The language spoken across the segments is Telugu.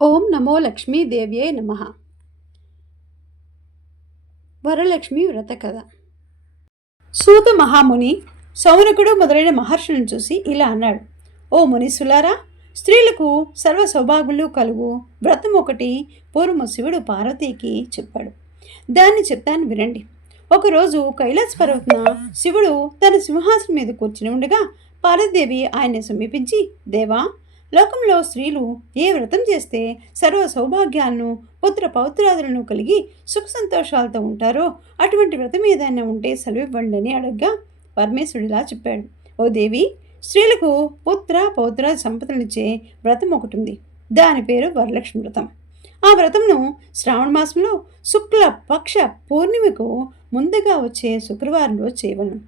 ఓం నమో లక్ష్మీదేవ్యే నమః. వరలక్ష్మి వ్రత కథ. సూత మహాముని సౌనకుడు మొదలైన మహర్షులను చూసి ఇలా అన్నాడు: ఓ మునీశ్వరులారా, స్త్రీలకు సర్వ సౌభాగ్యులు కలుగు వ్రతం ఒకటి పూర్వము శివుడు పార్వతీకి చెప్పాడు. దాన్ని చెప్తాను వినండి. ఒకరోజు కైలాస పర్వతన శివుడు తన సింహాసనం మీద కూర్చుని ఉండగా పార్వతీదేవి ఆయన్ని సమీపించి, దేవా, లోకంలో స్త్రీలు ఏ వ్రతం చేస్తే సర్వ సౌభాగ్యాలను, పుత్ర పౌత్రాదులను కలిగి సుఖ సంతోషాలతో ఉంటారో అటువంటి వ్రతం ఏదైనా ఉంటే సెలవివ్వండి అని అడగ్గా పరమేశ్వరుడిలా చెప్పాడు: ఓ దేవి, స్త్రీలకు పుత్ర పౌత్రాది సంపదలనిచ్చే వ్రతం ఒకటి ఉంది. దాని పేరు వరలక్ష్మి వ్రతం. ఆ వ్రతంను శ్రావణ మాసంలో శుక్ల పక్ష పూర్ణిమకు ముందుగా వచ్చే శుక్రవారం రోజు చేయవలను.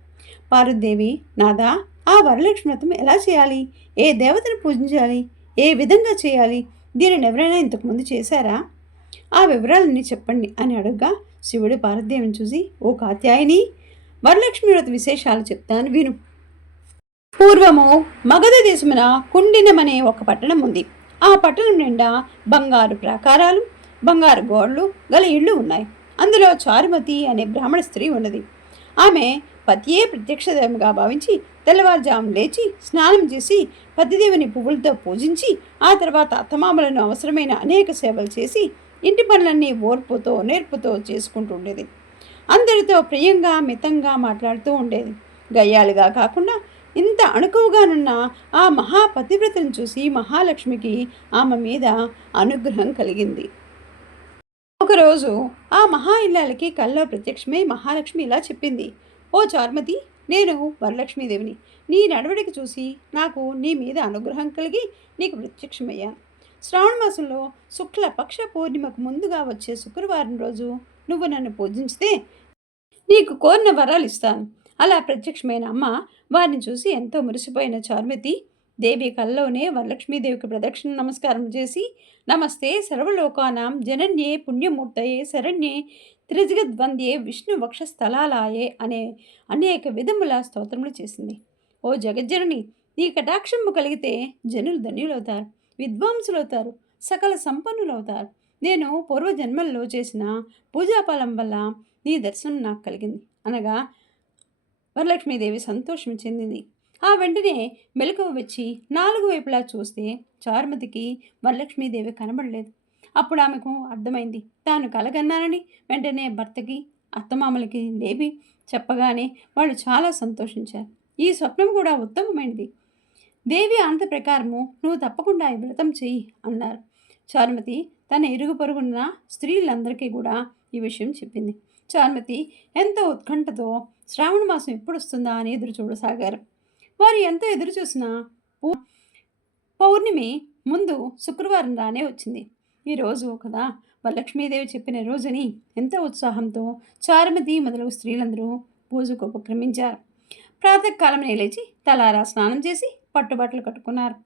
పార్వతీదేవి, నాదా, ఆ వరలక్ష్మి వ్రతం ఎలా చేయాలి? ఏ దేవతను పూజించాలి? ఏ విధంగా చేయాలి? దీనిని ఎవరైనా ఇంతకుముందు చేశారా? ఆ వివరాలన్నీ చెప్పండి అని అడగగా శివుడు పార్వతీదేవిని చూసి, ఓ కాత్యాయని, వరలక్ష్మి వ్రత విశేషాలు చెప్తాను విను. పూర్వము మగధ దేశమున కుండినమనే ఒక పట్టణం ఉంది. ఆ పట్టణం నిండా బంగారు ప్రాకారాలు, బంగారు గోడలు గల ఇళ్ళు ఉన్నాయి. అందులో చారుమతి అనే బ్రాహ్మణ స్త్రీ ఉన్నది. ఆమె పతియే ప్రత్యక్ష దైవంగా భావించి తెల్లవారుజాము లేచి స్నానం చేసి పతిదేవిని పువ్వులతో పూజించి ఆ తర్వాత అత్తమామలను అవసరమైన అనేక సేవలు చేసి ఇంటి పనులన్నీ ఓర్పుతో నేర్పుతో చేసుకుంటూ ఉండేది. అందరితో ప్రియంగా మితంగా మాట్లాడుతూ ఉండేది. గయ్యాలుగా కాకుండా ఇంత అణుకువగానున్న ఆ మహాపతివ్రతను చూసి మహాలక్ష్మికి ఆమె మీద అనుగ్రహం కలిగింది. ఒకరోజు ఆ మహా ఇల్లాలకి కల్లో ప్రత్యక్షమై మహాలక్ష్మి ఇలా చెప్పింది: ఓ చార్మతి, నేను వరలక్ష్మీదేవిని. నీ నడవడికి చూసి నాకు నీ మీద అనుగ్రహం కలిగి నీకు ప్రత్యక్షమయ్యాను. శ్రావణ మాసంలో శుక్ల పక్ష పూర్ణిమకు ముందుగా వచ్చే శుక్రవారం రోజు నువ్వు నన్ను పూజించితే నీకు కోరిన వరాలు ఇస్తాను. అలా ప్రత్యక్షమైన అమ్మ వారిని చూసి ఎంతో మురిసిపోయిన చార్మతి దేవి కల్లోనే వరలక్ష్మీదేవికి ప్రదక్షిణ నమస్కారం చేసి, నమస్తే సర్వలోకానాం జనన్యే పుణ్యమూర్తయే శరణ్యే త్రిజగద్వంద్యే విష్ణు వక్షస్థలాలాయే అనే అనేక విధముల స్తోత్రములు చేసింది. ఓ జగజ్జనని, నీ కటాక్షము కలిగితే జనులు ధన్యులవుతారు, విద్వాంసులవుతారు, సకల సంపన్నులవుతారు. నేను పూర్వజన్మల్లో చేసిన పూజాఫలం వల్ల నీ దర్శనం నాకు కలిగింది అనగా వరలక్ష్మీదేవి సంతోషం చెందింది. ఆ వెంటనే మెలకువ వచ్చి నాలుగు వైపులా చూస్తే చారుమతికి వరలక్ష్మీదేవి కనబడలేదు. అప్పుడు ఆమెకు అర్థమైంది తాను కలగన్నానని. వెంటనే భర్తకి అత్తమామలకి లేపి చెప్పగానే వాళ్ళు చాలా సంతోషించారు. ఈ స్వప్నం కూడా ఉత్తమమైనది. దేవి ఆనంద ప్రకారము నువ్వు తప్పకుండా ఈ వ్రతం చెయ్యి అన్నారు. చారుమతి తన ఇరుగు పొరుగున్న స్త్రీలందరికీ కూడా ఈ విషయం చెప్పింది. చారుమతి ఎంతో ఉత్కంఠతో శ్రావణ మాసం ఎప్పుడు వస్తుందా అని ఎదురు చూడసాగారు. వారు ఎంత ఎదురు చూసినా పౌర్ణమి ముందు శుక్రవారం రానే వచ్చింది. ఈరోజు కదా వరలక్ష్మీదేవి చెప్పిన రోజుని ఎంతో ఉత్సాహంతో చారుమతి మొదలగు స్త్రీలందరూ పూజకు ఉపక్రమించారు. ప్రాతకాలమే లేచి తలారా స్నానం చేసి పట్టుబట్టలు కట్టుకున్నారు.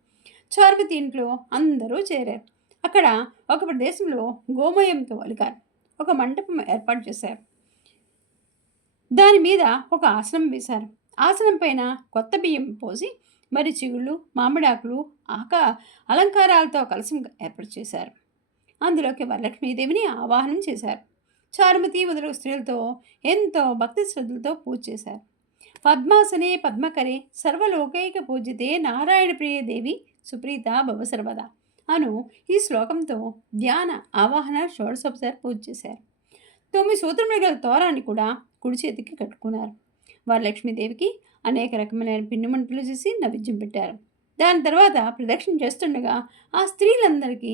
చారుమతి ఇంట్లో అందరూ చేరారు. అక్కడ ఒక ప్రదేశంలో గోమయంతో అలికారు. ఒక మంటపం ఏర్పాటు చేశారు. దాని మీద ఒక ఆసనం వేశారు. ఆసనం పైన కొత్త బియ్యం పోసి మరి చిగుళ్ళు, మామిడాకులు, అలంకారాలతో కలసం ఏర్పాటు చేశారు. అందులోకి వరలక్ష్మీదేవిని ఆవాహనం చేశారు. చారుమతి మొదలగు స్త్రీలతో ఎంతో భక్తి శ్రద్ధలతో పూజ చేశారు. పద్మాసనే పద్మకరే సర్వలోకైక పూజితే నారాయణ ప్రియ దేవి సుప్రీత భవ సర్వదా అను ఈ శ్లోకంతో ధ్యాన ఆవాహన షోడశోపచారి పూజ చేశారు. 9 సూత్రములు గల తోరాన్ని కూడా కుడి చేతికి కట్టుకున్నారు. వరలక్ష్మీదేవికి అనేక రకమైన పిండి వంటలు చేసి నైవేద్యం పెట్టారు. దాని తర్వాత ప్రదక్షిణ చేస్తుండగా ఆ స్త్రీలందరికీ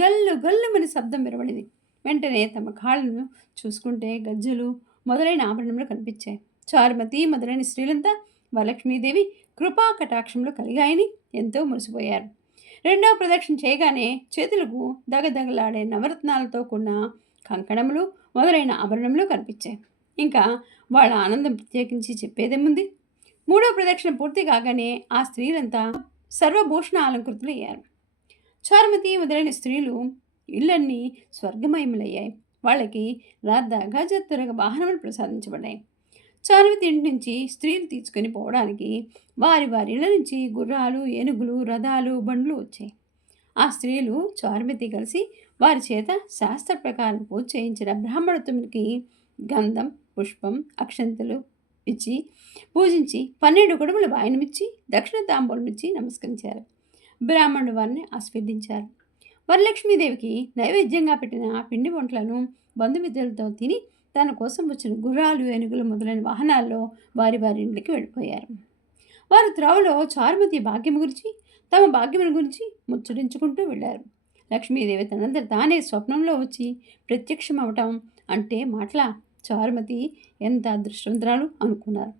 గల్లు గల్లుమని శబ్దం వినబడింది. వెంటనే తమ కాళ్ళను చూసుకుంటే గజ్జలు మొదలైన ఆభరణములు కనిపించాయి. చారుమతి మొదలైన స్త్రీలంతా వరలక్ష్మీదేవి కృపా కటాక్షంలో కలిగాయని ఎంతో మురిసిపోయారు. రెండవ ప్రదక్షిణ చేయగానే చేతులకు దగదగలాడే నవరత్నాలతో కూడిన కంకణములు మొదలైన ఆభరణములు కనిపించాయి. ఇంకా వాళ్ళ ఆనందం ప్రత్యేకించి చెప్పేదేముంది. మూడో ప్రదక్షిణ పూర్తి కాగానే ఆ స్త్రీలంతా సర్వభూషణ అలంకృతులయ్యారు. చారుమతి మొదలైన స్త్రీలు ఇళ్ళన్నీ స్వర్గమయములయ్యాయి. వాళ్ళకి రథ గజ తురగ వాహనములు ప్రసాదించబడ్డాయి. చారుమతి ఇంటి నుంచి స్త్రీలు తీసుకొని పోవడానికి వారి వారి ఇళ్ళ నుంచి గుర్రాలు, ఏనుగులు, రథాలు, బండ్లు వచ్చాయి. ఆ స్త్రీలు చారుమతి కలిసి వారి చేత శాస్త్ర ప్రకారం పూజ చేయించిన బ్రాహ్మణోత్తమునికి గంధం, పుష్పం, అక్షంతలు ఇచ్చి పూజించి 12 కుడుములు వాయనమిచ్చి దక్షిణ తాంబూలం ఇచ్చి నమస్కరించారు. బ్రాహ్మణుడు వారిని ఆస్వాదించారు. వరలక్ష్మీదేవికి నైవేద్యంగా పెట్టిన పిండి వంటలను బంధుమిత్రులతో తిని తన కోసం వచ్చిన గుర్రాలు, ఏనుగులు మొదలైన వాహనాల్లో వారి వారి ఇంటికి వెళ్ళిపోయారు. వారు త్రోవలో చారుమతి భాగ్యం గురించి, తమ భాగ్యముల గురించి ముచ్చరించుకుంటూ వెళ్ళారు. లక్ష్మీదేవి తనంతట తానే స్వప్నంలో వచ్చి ప్రత్యక్షమవటం అంటే మాటల. చారుమతి ఎంత అదృష్టవంతురాలు అనుకున్నారు.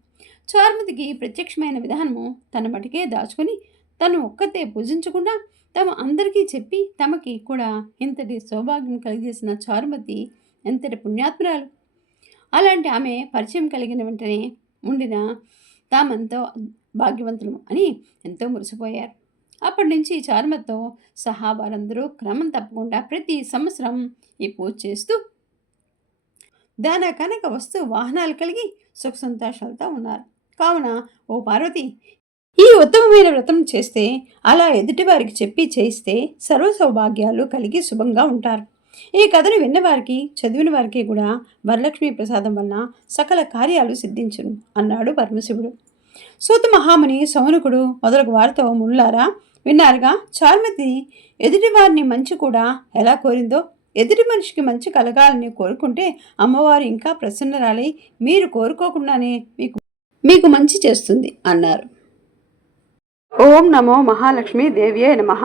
చారుమతికి ప్రత్యక్షమైన విధానము తన మటుకే దాచుకొని తను ఒక్కతే పూజించకుండా తమ అందరికీ చెప్పి తమకి కూడా ఇంతటి సౌభాగ్యం కలిగజేసిన చారుమతి ఎంతటి పుణ్యాత్మురాలు. అలాంటి ఆమె పరిచయం కలిగిన వెంటనే ఉండిన తామెంతో భాగ్యవంతులు అని ఎంతో మురిసిపోయారు. అప్పటి నుంచి చారుమతితో సహా వారందరూ క్రమం తప్పకుండా ప్రతి సంవత్సరం ఈ పూజ చేస్తూ దాన కనుక వస్తూ వాహనాలు కలిగి సుఖ సంతోషాలతో ఉన్నారు. కావున ఓ పార్వతి, ఈ ఉత్తమమైన వ్రతం చేస్తే, అలా ఎదుటివారికి చెప్పి చేయిస్తే సర్వ సౌభాగ్యాలు కలిగి శుభంగా ఉంటారు. ఈ కథను విన్నవారికి, చదివిన వారికి కూడా వరలక్ష్మి ప్రసాదం వలన సకల కార్యాలు సిద్ధించును అన్నాడు పరమశివుడు. సూత మహాముని, సౌనకుడు మొదలగు వారితో, మునులారా విన్నారుగా, చారుమతి ఎదుటి వారిని మంచి కూడా ఎలా కోరిందో. ఎదుటి మనిషికి మంచి కలగాలని కోరుకుంటే అమ్మవారు ఇంకా ప్రసన్నరాలై మీరు కోరుకోకుండానే మీకు మంచి చేస్తుంది అన్నారు. ఓం నమో మహాలక్ష్మీ దేవ్యే నమః.